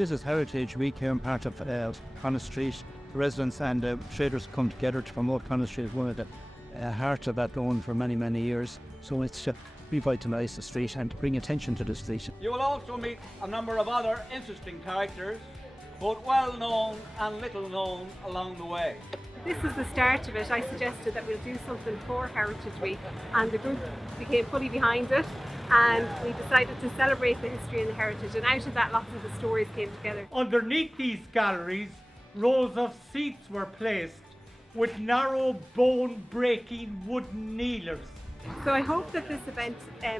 This is Heritage Week here in part of Connaught Street. The residents and traders come together to promote Connaught Street as one of the heart of Athlone for many, many years. So it's to revitalise the street and to bring attention to the street. You will also meet a number of other interesting characters, both well known and little known along the way. This is the start of it. I suggested that we'll do something for Heritage Week, and the group became fully behind it, and we decided to celebrate the history and the heritage, and out of that lots of the stories came together. Underneath these galleries, rows of seats were placed with narrow bone-breaking wooden kneelers. So I hope that this event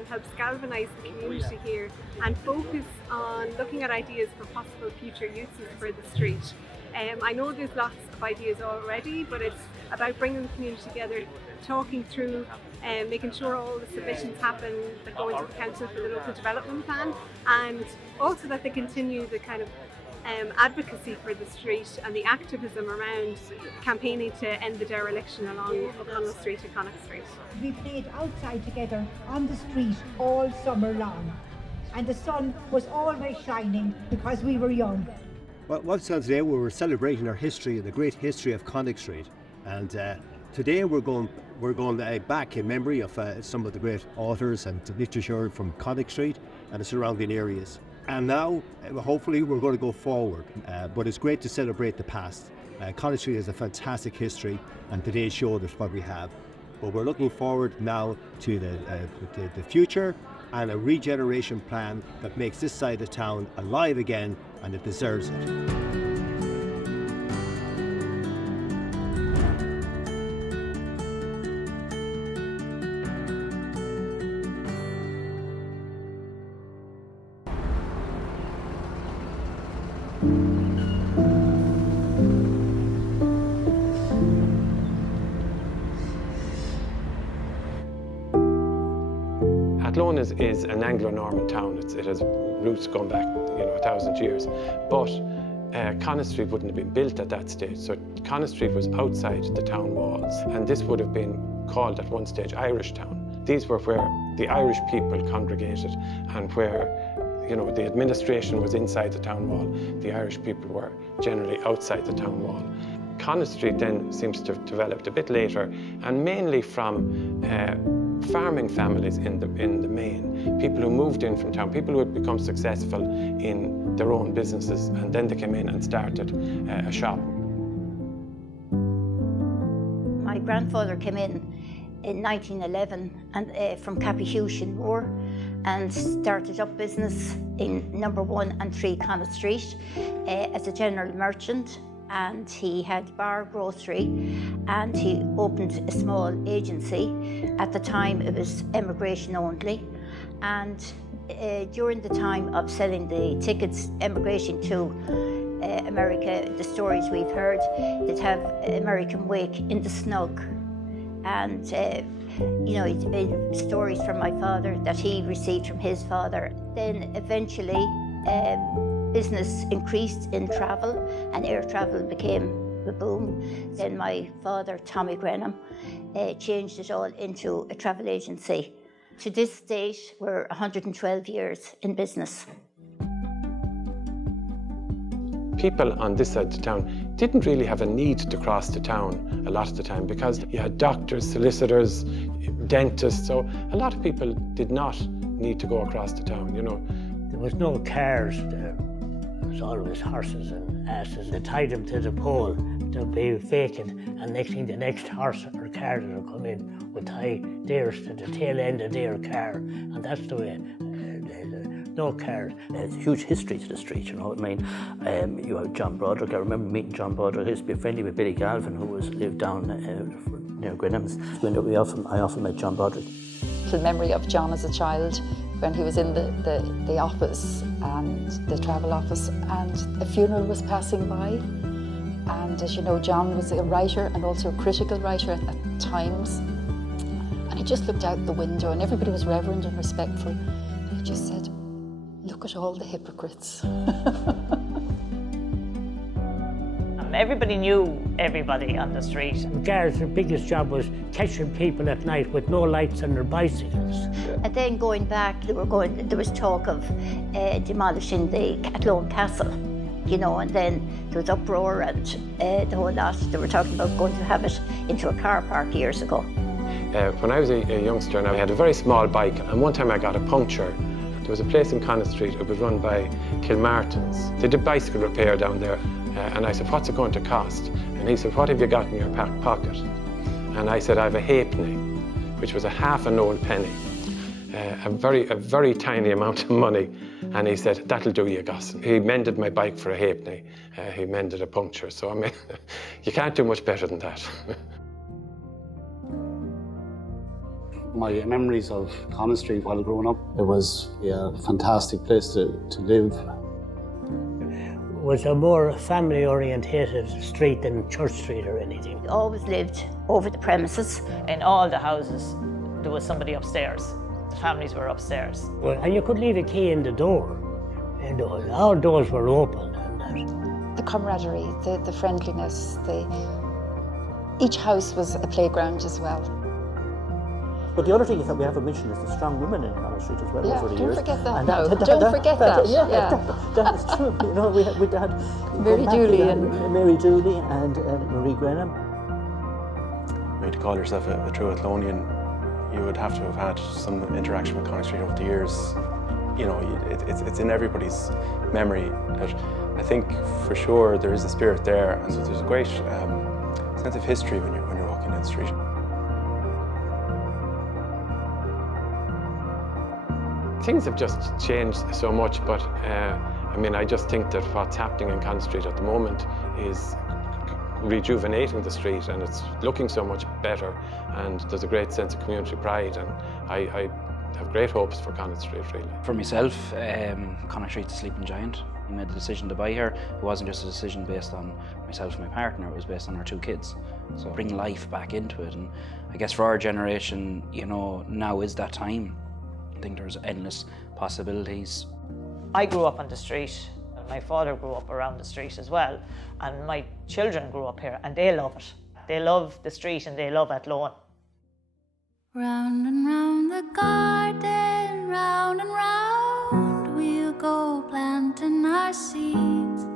helps galvanise the community here and focus on looking at ideas for possible future uses for the street. I know there's lots of ideas already, but it's about bringing the community together, talking through making sure all the submissions happen that go into the council for the local development plan, and also that they continue the kind of advocacy for the street and the activism around campaigning to end the dereliction along O'Connell Street and Connaught Street. We played outside together on the street all summer long, and the sun was always shining because we were young. Well, what's on today, we were celebrating our history, the great history of Connaught Street, and today we're going back in memory of some of the great authors and literature from Connaught Street and the surrounding areas. And now, hopefully, we're going to go forward, but it's great to celebrate the past. Connaught Street has a fantastic history, and today showed us what we have. But we're looking forward now to the future and a regeneration plan that makes this side of town alive again, and it deserves it. Athlone is an Anglo-Norman town. It has roots going back, 1,000 years. But Connaught Street wouldn't have been built at that stage. So Connaught Street was outside the town walls, and this would have been called at one stage Irish Town. These were where the Irish people congregated, and where the administration was inside the town wall. The Irish people were generally outside the town wall. Connaught Street then seems to have developed a bit later, and mainly from farming families in the main, people who moved in from town, people who had become successful in their own businesses, and then they came in and started a shop. My grandfather came in 1911 and from Cappyhushin Moor, and started up business in number 1 and 3 Connaught Street as a general merchant. And he had bar grocery, and he opened a small agency. At the time it was emigration only, and during the time of selling the tickets, emigration to America, the stories we've heard, they'd have American wake in the snug, and stories from my father that he received from his father. Then eventually business increased in travel, and air travel became a boom. Then my father, Tommy Grenham, changed it all into a travel agency. To this date, we're 112 years in business. People on this side of the town didn't really have a need to cross the town a lot of the time, because you had doctors, solicitors, dentists, so a lot of people did not need to go across the town, There was no cars there. It was always horses and asses. They tied them to the pole, they'll be vacant, and next thing the next horse or car that'll come in would tie theirs to the tail end of their car, and that's the way. No cars. There's a huge history to the street, you have John Broderick. I remember meeting John Broderick. I used to be friendly with Billy Galvin, who lived down near Grenham's. I often met John Broderick. Little memory of John as a child, when he was in the office and the travel office, and a funeral was passing by. And as you know, John was a writer, and also a critical writer at times. And he just looked out the window, and everybody was reverent and respectful. And he just said, "Look at all the hypocrites." Everybody knew everybody on the street. The guards' biggest job was catching people at night with no lights on their bicycles. And then going back, there was talk of demolishing the Athlone Castle, you know, and then there was uproar and the whole lot. They were talking about going to have it into a car park years ago. When I was a youngster, and I had a very small bike, and one time I got a puncture. There was a place in Connaught Street, it was run by Kilmartins. They did bicycle repair down there, and I said, what's it going to cost? And he said, what have you got in your pocket? And I said, I have a halfpenny, which was a half an old penny, a very tiny amount of money. And he said, that'll do you, Gosson. He mended my bike for a halfpenny. He mended a puncture, so I mean, you can't do much better than that. My memories of Connaught Street while growing up, it was a fantastic place to live. It was a more family-orientated street than Church Street or anything. We always lived over the premises. In all the houses, there was somebody upstairs. The families were upstairs. Well, and you could leave a key in the door, and our doors were open. And the camaraderie, the friendliness, each house was a playground as well. But the other thing is that we haven't mentioned is the strong women in Connaught Street as well over the years. Don't forget that. And Don't forget that. That is true. You know, we had Mary Julie and Marie Grenham. To call yourself a true Athlonian, you would have to have had some interaction with Connaught Street over the years. You know, it's in everybody's memory. That I think for sure there is a spirit there, and so there's a great sense of history when you're walking down the street. Things have just changed so much, but I mean, I just think that what's happening in Connaught Street at the moment is rejuvenating the street, and it's looking so much better, and there's a great sense of community pride, and I have great hopes for Connaught Street, really. For myself, Connaught Street's a sleeping giant. We made the decision to buy here. It wasn't just a decision based on myself and my partner, it was based on our 2 kids. So bring life back into it, and I guess for our generation, you know, now is that time. I think there's endless possibilities. I grew up on the street, and my father grew up around the street as well, and my children grew up here, and they love it. They love the street and they love Athlone. Round and round the garden, round and round, we'll go planting our seeds,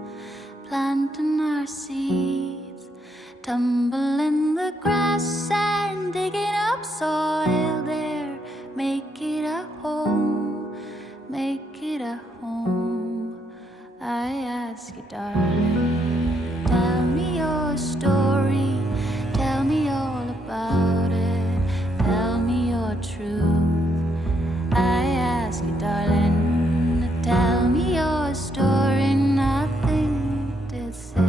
tumble in the grass and digging up soil there, make it a home, make it a home. I ask you, darling, tell me your story, tell me all about it, tell me your truth. I ask you, darling, tell me your story, nothing to say.